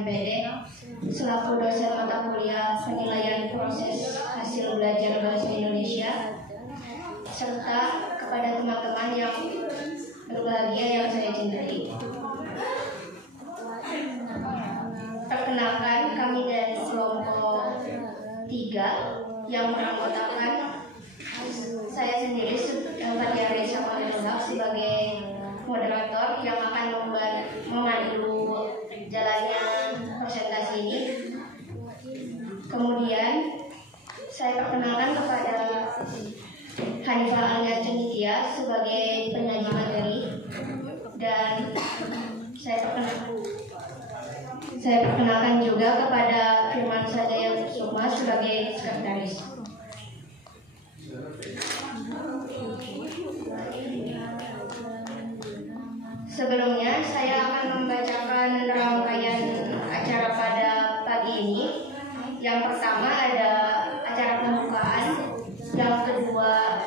MPD selaku dosen mata kuliah penilaian proses hasil belajar bahasa Indonesia, serta kepada teman-teman yang berbahagia yang saya cintai. Perkenalkan, kami dari kelompok 3 yang beranggotakan saya sendiri Fathia Reza Maulidullah sebagai moderator yang akan memandu jalannya presentasi ini. Kemudian saya perkenalkan kepada Hanifah Alga Cenitya sebagai penyaji materi, dan saya perkenalkan juga kepada Firman Sadaya Sukma sebagai sekretaris. Sebelumnya saya akan membacakan rangkaian acara pada pagi ini. Yang pertama ada acara pembukaan, yang kedua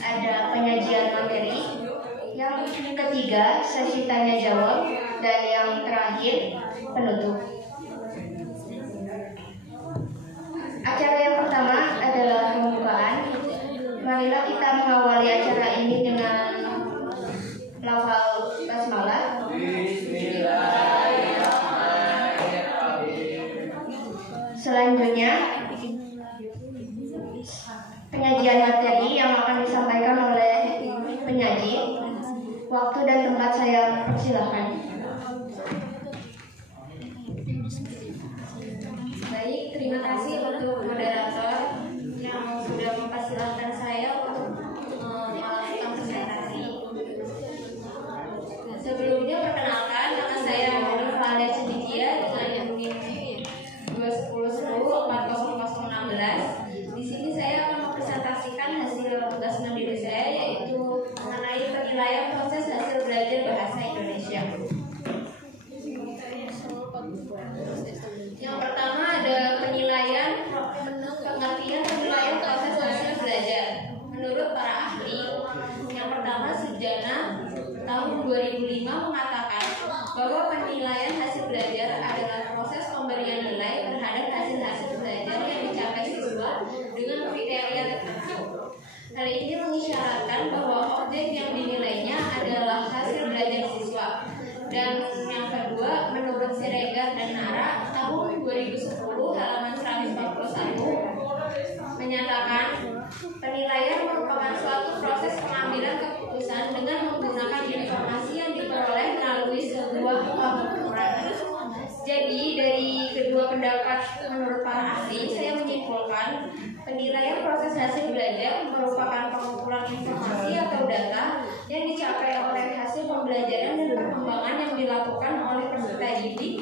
ada penyajian materi, yang ketiga sesi tanya jawab, dan yang terakhir penutup. Acara yang pertama adalah pembukaan. Marilah kita mengawali acara ini dengan lafal basmalah. Selanjutnya penyajian materi yang akan disampaikan oleh penyaji. Waktu dan tempat saya persilahkan. Baik, terima kasih untuk moderator yang sudah mempersilahkan saya untuk melakukan presentasi. Sebelumnya perkenalkan, nama saya Hanifah Alga Cenitya dengan NIM 210104016. Di sini saya akan mempresentasikan hasil tugas mandiri saya, yaitu mengenai penilaian proses hasil belajar bahasa Indonesia. Yang pertama ada penilaian, pengertian penilaian proses hasil belajar. Menurut para ahli, yang pertama Sujana tahun 2005 mengatakan bahwa penilaian hasil belajar adalah proses pemberian nilai terhadap hasil-hasil belajar yang dicapai siswa dengan kriteria tertentu. Hal ini mengisyaratkan bahwa objek yang dinilainya adalah hasil belajar siswa. Dan yang kedua, menurut Siregar dan Nara tahun 2010 halaman 141 menyatakan penilaian merupakan suatu proses pengambilan keputusan dengan menggunakan informasi yang diperoleh melalui sebuah pengukuran. Jadi dari kedua pendapat menurut para ahli, saya menyimpulkan penilaian proses hasil belajar merupakan pengukuran informasi atau data yang dicapai oleh hasil pembelajaran dan perkembangan yang dilakukan oleh peserta didik.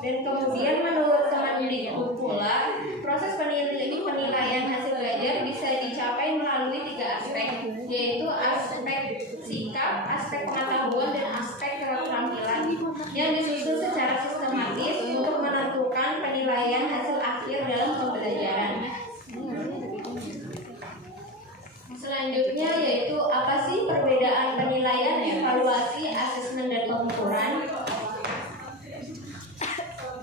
Dan kemudian menurut Kemendikbud pula, proses penilaian hasil belajar bisa dicapai melalui 3 aspek, yaitu aspek sikap, aspek pengetahuan, dan aspek keterampilan yang disusun secara sistematis untuk menentukan penilaian hasil akhir dalam pembelajaran. Selanjutnya yaitu apa sih perbedaan penilaian, evaluasi, asesmen, dan pengukuran.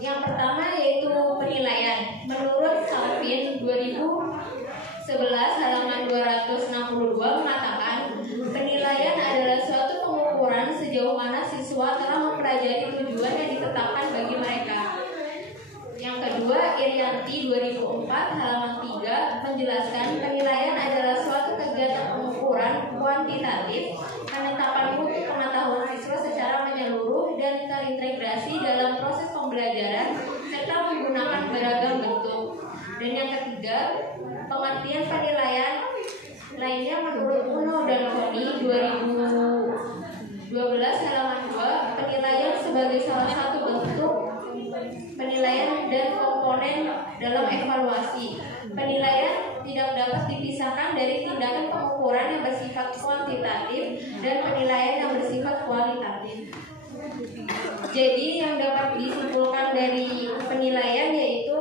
Yang pertama yaitu penilaian. Menurut Calvin 2011 halaman 262 mengatakan penilaian adalah suatu pengukuran sejauh mana siswa telah mempelajari tujuan yang ditetapkan bagi mereka. Yang kedua, Irianti 2004 halaman 3 menjelaskan penilaian adalah suatu kegiatan pengukuran kuantitatif penetapan mutu pengetahuan siswa secara menyeluruh dan terintegrasi dalam proses pembelajaran serta menggunakan beragam bentuk. Dan yang ketiga, pengertian penilaian lainnya menurut Uno dan Koni 2012 halaman 2, penilaian sebagai salah satu bentuk penilaian dan komponen dalam evaluasi. Penilaian tidak dapat dipisahkan dari tindakan pengukuran yang bersifat kuantitatif dan penilaian yang bersifat kualitatif. Jadi yang dapat disimpulkan dari penilaian yaitu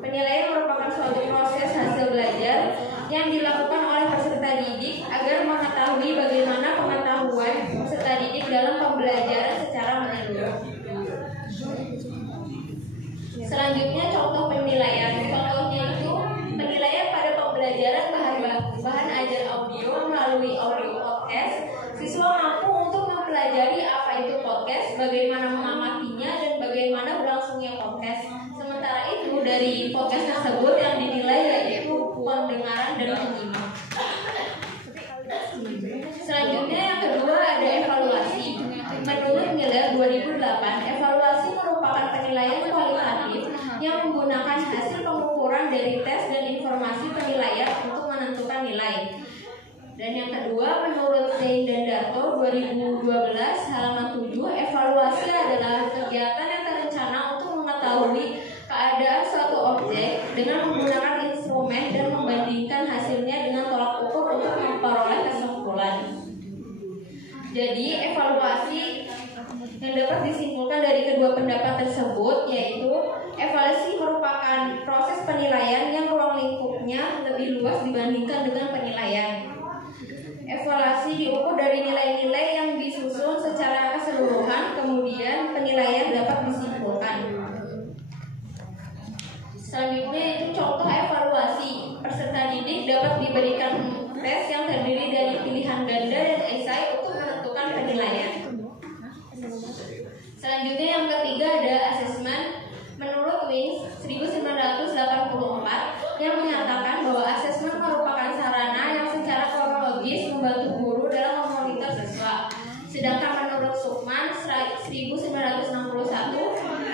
penilaian merupakan suatu proses hasil belajar yang dilakukan oleh peserta didik agar mengetahui bagaimana pengetahuan peserta didik dalam pembelajaran secara menyeluruh. Selanjutnya contoh penilaian. Contohnya itu penilaian pada pembelajaran bahan ajar audio melalui audio podcast. Siswa mampu untuk mempelajari apa itu podcast, bagaimana mengamatinya, dan bagaimana berlangsungnya podcast. Sementara itu dari podcast tersebut yang dinilai yaitu pendengaran dan menyimak. Selanjutnya yang kedua ada evaluasi. Menurut Miller 2008, evaluasi merupakan penilaian kualitatif yang menggunakan hasil pengukuran dari tes dan informasi penilaian untuk menentukan nilai. Dan yang kedua, menurut Zain dan Darto 2012 halaman 7, evaluasi adalah kegiatan yang terencana untuk mengetahui keadaan suatu objek dengan menggunakan instrumen dan membandingkan hasilnya dengan tolak ukur untuk memperoleh kesimpulan. Jadi evaluasi yang dapat disimpulkan dari kedua pendapat tersebut yaitu evaluasi merupakan proses penilaian yang ruang lingkupnya lebih luas dibandingkan dengan penilaian. Evaluasi diukur dari nilai-nilai yang disusun secara keseluruhan, kemudian penilaian dapat disimpulkan. Selanjutnya itu contoh evaluasi. Peserta didik dapat diberikan tes yang terdiri dari pilihan ganda dan esai untuk menentukan penilaian. Selanjutnya yang ketiga ada asesmen. Menurut Wings 1984 yang menyatakan bahwa asesmen merupakan sarana yang secara kronologis membantu guru dalam memonitor siswa. Sedangkan menurut Sukman 1961,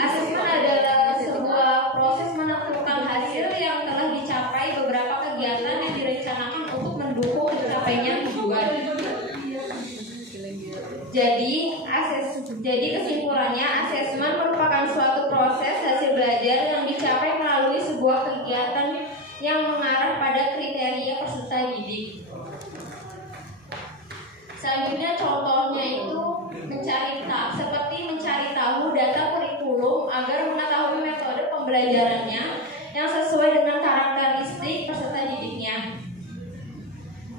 asesmen adalah sebuah proses menentukan hasil yang telah dicapai beberapa kegiatan yang direncanakan untuk mendukung tercapainya tujuan. Jadi kesimpulannya, asesmen merupakan suatu proses hasil belajar yang dicapai melalui sebuah kegiatan yang mengarah pada kriteria peserta didik. Selanjutnya contohnya itu seperti mencari tahu data kurikulum agar mengetahui metode pembelajarannya yang sesuai dengan karakteristik peserta didiknya.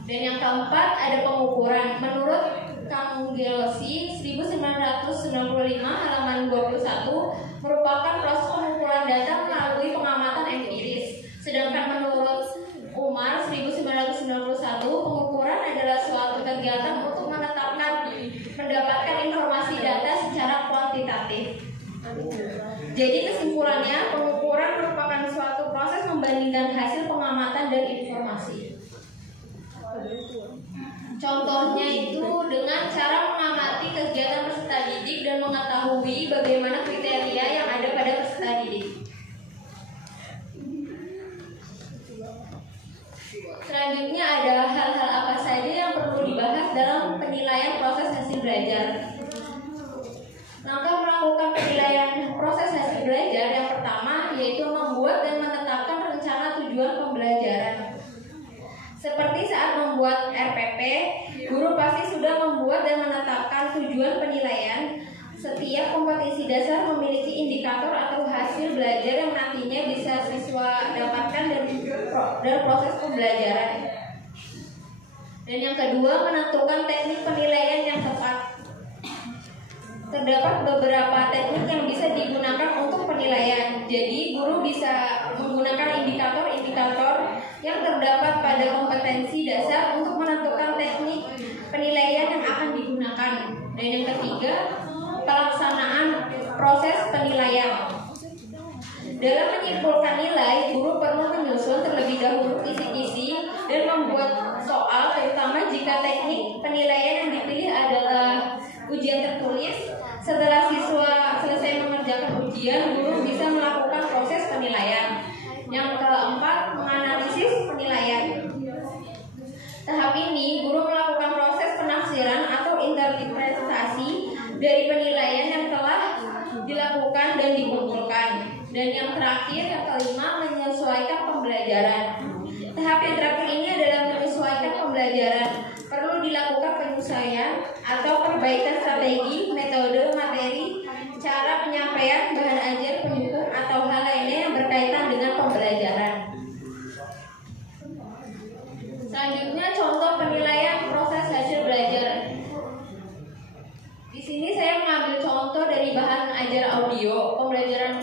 Dan yang keempat ada pengukuran. Menurut Camunggelosi 1995 halaman 21 merupakan proses pengumpulan data melalui pengamatan empiris. Sedangkan menurut Umar 1991 pengukuran adalah suatu kegiatan untuk mendapatkan informasi data secara kuantitatif. Jadi kesimpulannya, pengukuran merupakan suatu proses membandingkan hasil pengamatan dan informasi. Contohnya itu dengan cara mengamati kegiatan peserta didik dan mengetahui bagaimana kriteria yang ada pada peserta didik. Selanjutnya ada hal-hal apa saja yang perlu dibahas dalam penilaian proses hasil belajar. Langkah melakukan penilaian proses hasil belajar yang pertama yaitu membuat dan menetapkan rencana tujuan pembelajaran. Seperti saat membuat RPP, guru pasti sudah membuat dan menetapkan tujuan penilaian. Setiap kompetisi dasar memiliki indikator atau hasil belajar yang nantinya bisa siswa dapatkan dari proses pembelajaran. Dan yang kedua, menentukan teknik penilaian yang tepat. Terdapat beberapa teknik yang bisa digunakan untuk penilaian. Jadi, guru bisa menggunakan indikator-indikator yang terdapat pada kompetensi dasar untuk menentukan teknik penilaian yang akan digunakan. Dan yang ketiga, pelaksanaan proses penilaian. Dalam menyimpulkan nilai, guru perlu menyusun terlebih dahulu kisi-kisi dan membuat soal, terutama jika teknik penilaian yang dipilih adalah ujian tertulis. Setelah siswa selesai mengerjakan ujian, guru bisa melakukan proses penilaian. Yang keempat, menganalisis penilaian. Tahap ini, guru melakukan proses penafsiran atau interpretasi dari penilaian yang telah dilakukan dan dikumpulkan. Dan yang terakhir, yang kelima, menyesuaikan pembelajaran. Tahap yang terakhir ini adalah menyesuaikan pembelajaran. Perlu dilakukan penyesuaian atau perbaikan strategi, metode, materi, cara penyampaian, bahan ajar, pendukung, atau hal lainnya yang berkaitan dengan pembelajaran. Selanjutnya contoh penilaian proses hasil belajar. Di sini saya mengambil contoh dari bahan ajar audio, pembelajaran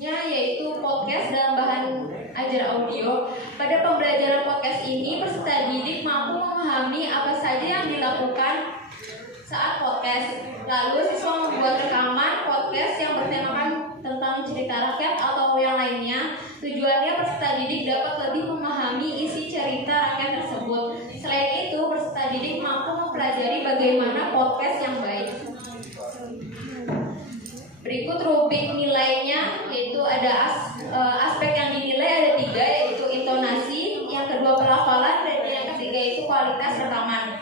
yaitu podcast dalam bahan ajar audio. Pada pembelajaran podcast ini, peserta didik mampu memahami apa saja yang dilakukan saat podcast. Lalu siswa membuat rekaman podcast yang bertemakan tentang cerita rakyat atau yang lainnya. Tujuannya peserta didik dapat lebih memahami isi cerita rakyat tersebut. Selain itu, peserta didik mampu mempelajari bagaimana podcast yang baik. Berikut rubrik nilainya, yaitu ada aspek yang dinilai ada 3, yaitu intonasi, yang kedua pelafalan, dan yang ketiga itu kualitas rekaman.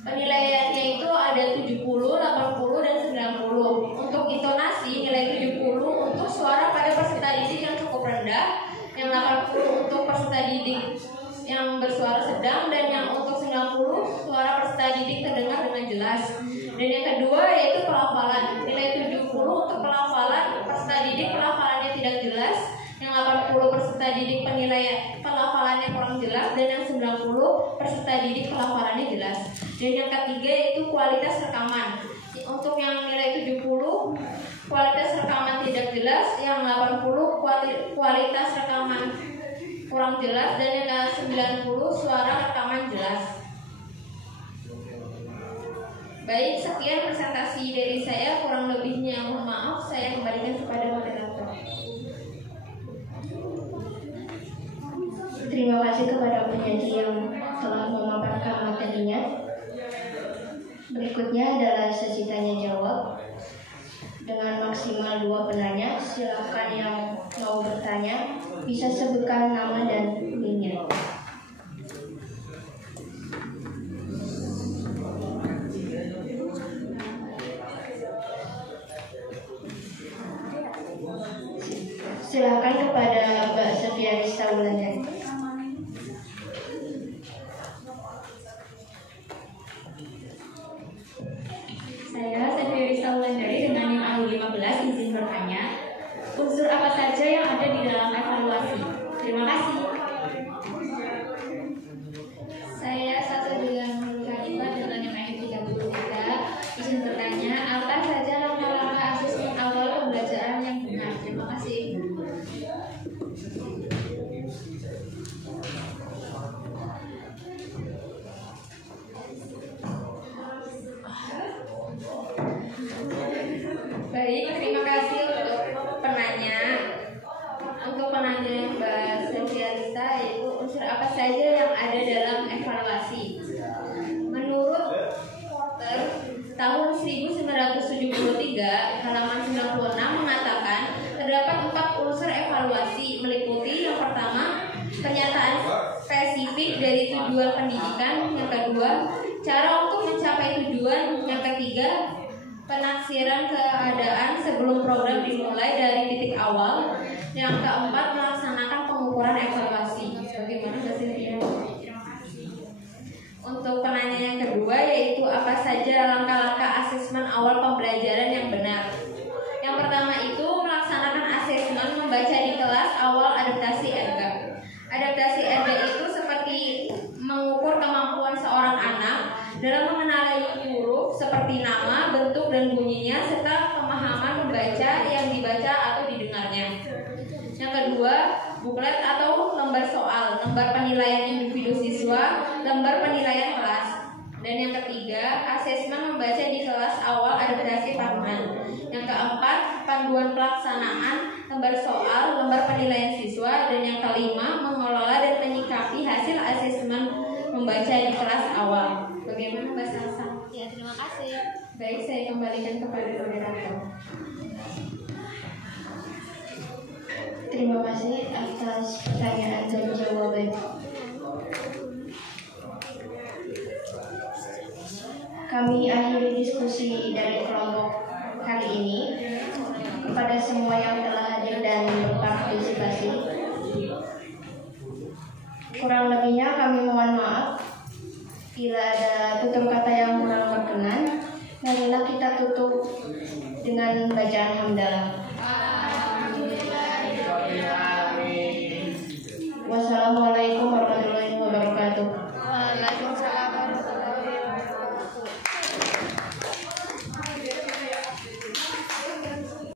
Penilaiannya itu ada 70, 80, dan 90. Untuk intonasi nilai 70 untuk suara pada peserta didik yang cukup rendah, yang 80 untuk peserta didik yang bersuara sedang, dan yang untuk 90 suara peserta didik terdengar dengan jelas. Dan yang kedua yaitu pelafalan. Nilai 70 untuk pelafalan peserta didik pelafalannya tidak jelas, yang 80 peserta didik penilaian pelafalannya kurang jelas, dan yang 90 peserta didik pelafalannya jelas. Dan yang ketiga yaitu kualitas rekaman. Untuk yang nilai 70 kualitas rekaman tidak jelas, yang 80 kualitas rekaman kurang jelas, dan yang 90 suara rekaman jelas. Baik, sekian presentasi dari saya, kurang lebihnya mohon maaf, saya kembalikan kepada moderator. Terima kasih kepada penyaji yang telah memaparkan materinya. Berikutnya adalah sesi tanya jawab dengan maksimal 2 penanya. Silakan yang mau bertanya bisa sebutkan nama dan NIM-nya. Silakan kepada Mbak Sofia Wulandari. Saya Sofia Wulandari dengan NIM AU15 izin bertanya, unsur apa saja yang ada di dalam evaluasi? Terima kasih. Saya Satu dengan Khalifah dengan NIM AU33 izin bertanya, apa saja langkah-langkah asesmen awal pembelajaran yang benar? Terima kasih. Baik, terima kasih untuk penanya. Untuk penanya Mbak Sofia, yaitu unsur apa saja yang ada dalam evaluasi. Menurut Porter tahun 1973 halaman 96 mengatakan terdapat 4 unsur evaluasi, meliputi yang pertama pernyataan spesifik dari tujuan pendidikan, yang kedua cara untuk mencapai tujuan, yang ketiga penaksiran keadaan sebelum program dimulai dari titik awal, yang keempat melaksanakan pengukuran evaluasi. Bagaimana Mbak Sylvia? Untuk penanya yang kedua yaitu apa saja langkah-langkah asesmen awal pembelajaran yang benar. Yang pertama itu melaksanakan asesmen membaca di kelas awal adaptasi RG. Adaptasi RG itu seperti mengukur kemampuan seorang anak dalam mengenali huruf seperti nama, bentuk, dan bunyinya, serta pemahaman membaca yang dibaca atau didengarnya. Yang kedua, buklet atau lembar soal, lembar penilaian individu siswa, lembar penilaian kelas. Dan yang ketiga, asesmen membaca di kelas awal adaptasi tahunan. Yang keempat, panduan pelaksanaan, lembar soal, lembar penilaian siswa. Dan yang kelima, mengelola dan menyikapi hasil asesmen membaca di kelas awal. Bagaimana Mbak Salsa? Ya, terima kasih. Baik, saya kembalikan kepada moderator. Terima kasih atas pertanyaan dan jawaban. Kami akhiri diskusi dari kelompok kali ini. Kepada semua yang telah hadir dan berpartisipasi, kurang lebihnya kami mohon maaf. Bila ada tutur kata yang kurang berkenan, marilah kita tutup dengan bacaan hamdalah. Wassalamualaikum